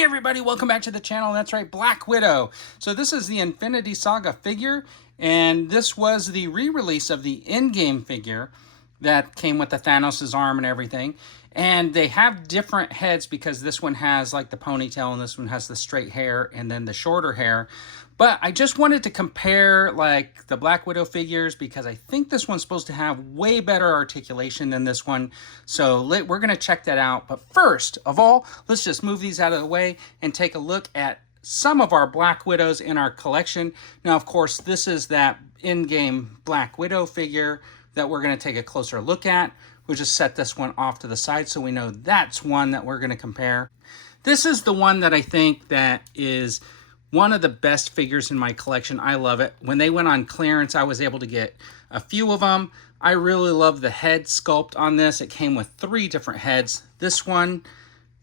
Hey everybody, welcome back to the channel. That's right, Black Widow. So this is the Infinity Saga figure, and this was the re-release of the Endgame figure that came with the Thanos' arm and everything. And they have different heads because this one has like the ponytail and this one has the straight hair and then the shorter hair. But I just wanted to compare like the Black Widow figures because I think this one's supposed to have way better articulation than this one. So we're going to check that out. But first of all, let's just move these out of the way and take a look at some of our Black Widows in our collection. Now, of course, this is that in-game Black Widow figure that we're going to take a closer look at. We'll just set this one off to the side so we know that's one that we're going to compare. This is the one that I think that is one of the best figures in my collection. I love it. When they went on clearance, I was able to get a few of them. I really love the head sculpt on this. It came with 3 different heads. This one,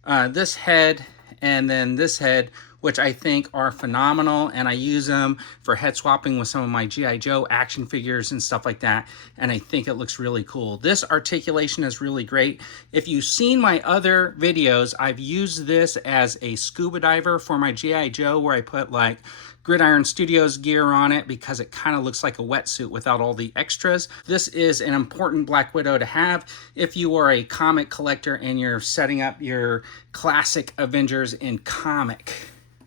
this head, and then this head, which I think are phenomenal, and I use them for head swapping with some of my G.I. Joe action figures and stuff like that, and I think it looks really cool. This articulation is really great. If you've seen my other videos, I've used this as a scuba diver for my G.I. Joe, where I put like Gridiron Studios gear on it because it kind of looks like a wetsuit without all the extras. This is an important Black Widow to have if you are a comic collector and you're setting up your classic Avengers in comic.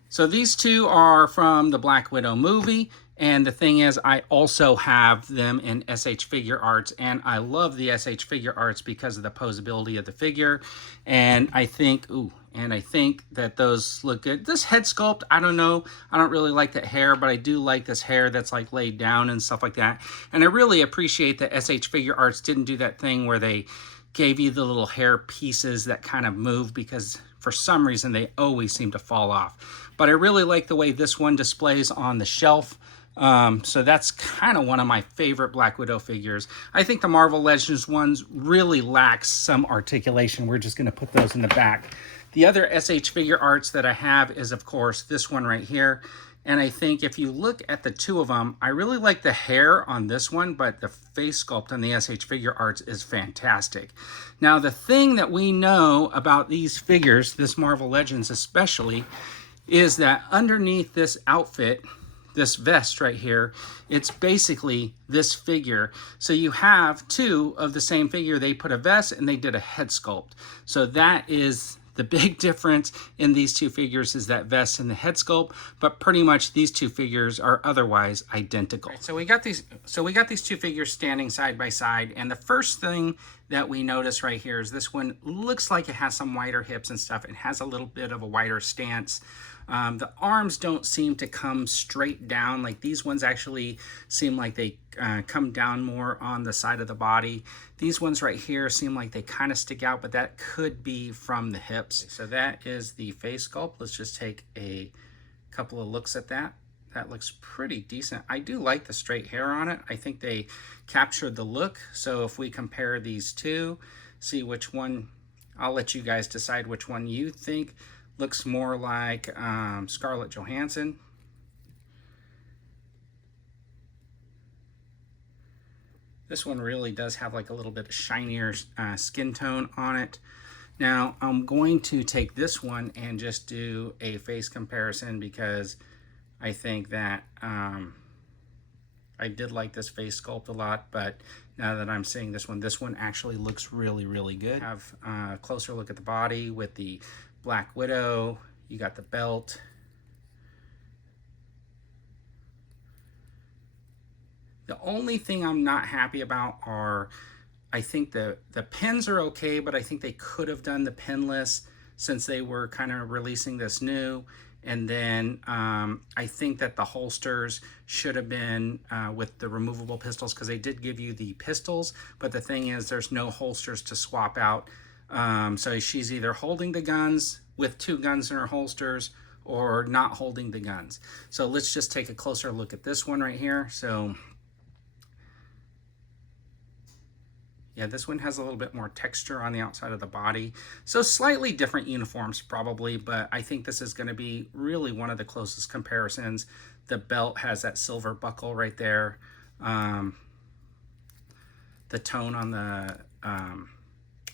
So these two are from the Black Widow movie, and the thing is, I also have them in SH Figurarts, and I love the SH Figurarts because of the posability of the figure, and I think, that those look good. This head sculpt, I don't know, I don't really like that hair, but I do like this hair that's like laid down and stuff like that, and I really appreciate that SH Figurarts didn't do that thing where they gave you the little hair pieces that kind of move, because for some reason they always seem to fall off. But I really like the way this one displays on the shelf. So that's kind of one of my favorite Black Widow figures. I think the Marvel Legends ones really lack some articulation. We're just going to put those in the back. The other SH Figurarts that I have is, of course, this one right here. And I think if you look at the two of them, I really like the hair on this one, but the face sculpt on the SH Figurarts is fantastic. Now, the thing that we know about these figures, this Marvel Legends especially, is that underneath this outfit, this vest right here, it's basically this figure. So you have 2 of the same figure. They put a vest and they did a head sculpt. So that is the big difference in these 2 figures, is that vest and the head sculpt, but pretty much these 2 figures are otherwise identical. Right, so we got these 2 figures standing side by side, and the first thing that we notice right here is this one looks like it has some wider hips and stuff. It has a little bit of a wider stance. The arms don't seem to come straight down. Like these ones actually seem like they come down more on the side of the body. These ones right here seem like they kind of stick out, but that could be from the hips. So that is the face sculpt. Let's just take a couple of looks at that. That looks pretty decent. I do like the straight hair on it. I think they captured the look. So if we compare these two, see which one, I'll let you guys decide which one you think looks more like Scarlett Johansson. This one really does have like a little bit of shinier skin tone on it. Now I'm going to take this one and just do a face comparison because I think that I did like this face sculpt a lot, but now that I'm seeing this one actually looks really, really good. Have a closer look at the body with the Black Widow. You got the belt. The only thing I'm not happy about are, I think the pins are okay, but I think they could have done the pinless since they were kind of releasing this new. And then I think that the holsters should have been with the removable pistols, because they did give you the pistols, but the thing is there's no holsters to swap out. So she's either holding the guns with 2 guns in her holsters or not holding the guns. So let's just take a closer look at this one right here. So yeah, this one has a little bit more texture on the outside of the body. So slightly different uniforms probably, but I think this is going to be really one of the closest comparisons. The belt has that silver buckle right there. The tone on the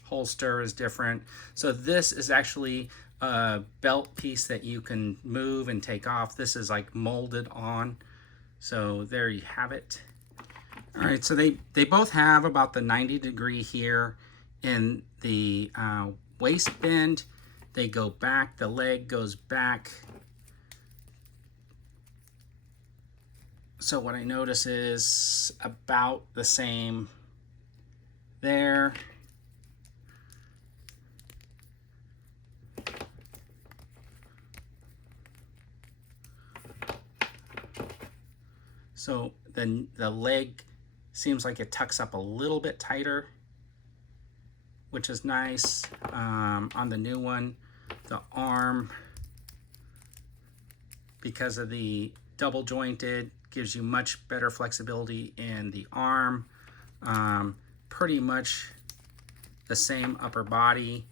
holster is different. So this is actually belt piece that you can move and take off. This is like molded on. So there you have it. All right, so they both have about the 90-degree here in the waist bend. They go back, the leg goes back. So what I notice is about the same there. So then the leg seems like it tucks up a little bit tighter, which is nice on the new one. The arm, because of the double jointed, gives you much better flexibility in the arm. Pretty much the same upper body.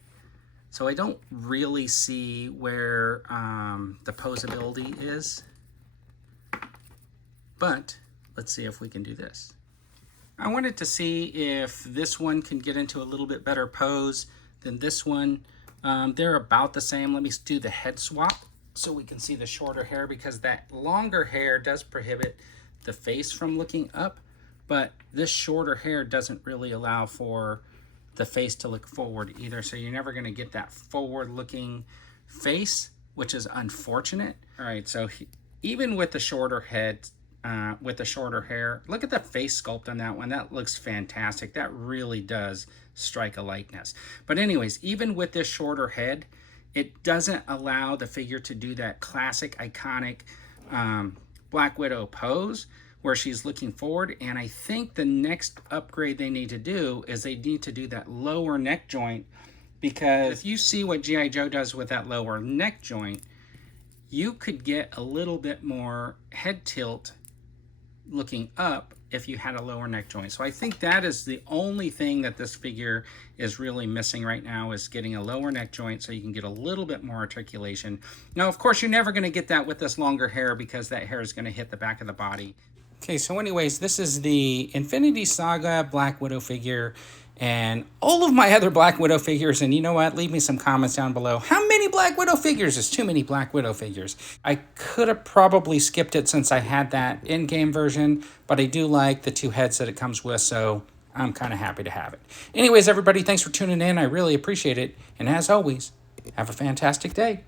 So I don't really see where the posability is. But let's see if we can do this. I wanted to see if this one can get into a little bit better pose than this one. They're about the same. Let me do the head swap so we can see the shorter hair, because that longer hair does prohibit the face from looking up, but this shorter hair doesn't really allow for the face to look forward either. So you're never going to get that forward looking face, which is unfortunate. All right, so even with the shorter head, with the shorter hair, look at the face sculpt on that one. That looks fantastic. That really does strike a likeness. But anyways, even with this shorter head, it doesn't allow the figure to do that classic iconic Black Widow pose where she's looking forward. And I think the next upgrade they need to do is they need to do that lower neck joint, because if you see what G.I. Joe does with that lower neck joint, you could get a little bit more head tilt looking up if you had a lower neck joint. So I think that is the only thing that this figure is really missing right now, is getting a lower neck joint so you can get a little bit more articulation. Now, of course, you're never going to get that with this longer hair, because that hair is going to hit the back of the body. Okay, so anyways, this is the Infinity Saga Black Widow figure, and all of my other Black Widow figures. And you know what? Leave me some comments down below. How many Black Widow figures is too many Black Widow figures? I could have probably skipped it since I had that Endgame version, but I do like the two heads that it comes with, so I'm kind of happy to have it. Anyways, everybody, thanks for tuning in. I really appreciate it. And as always, have a fantastic day.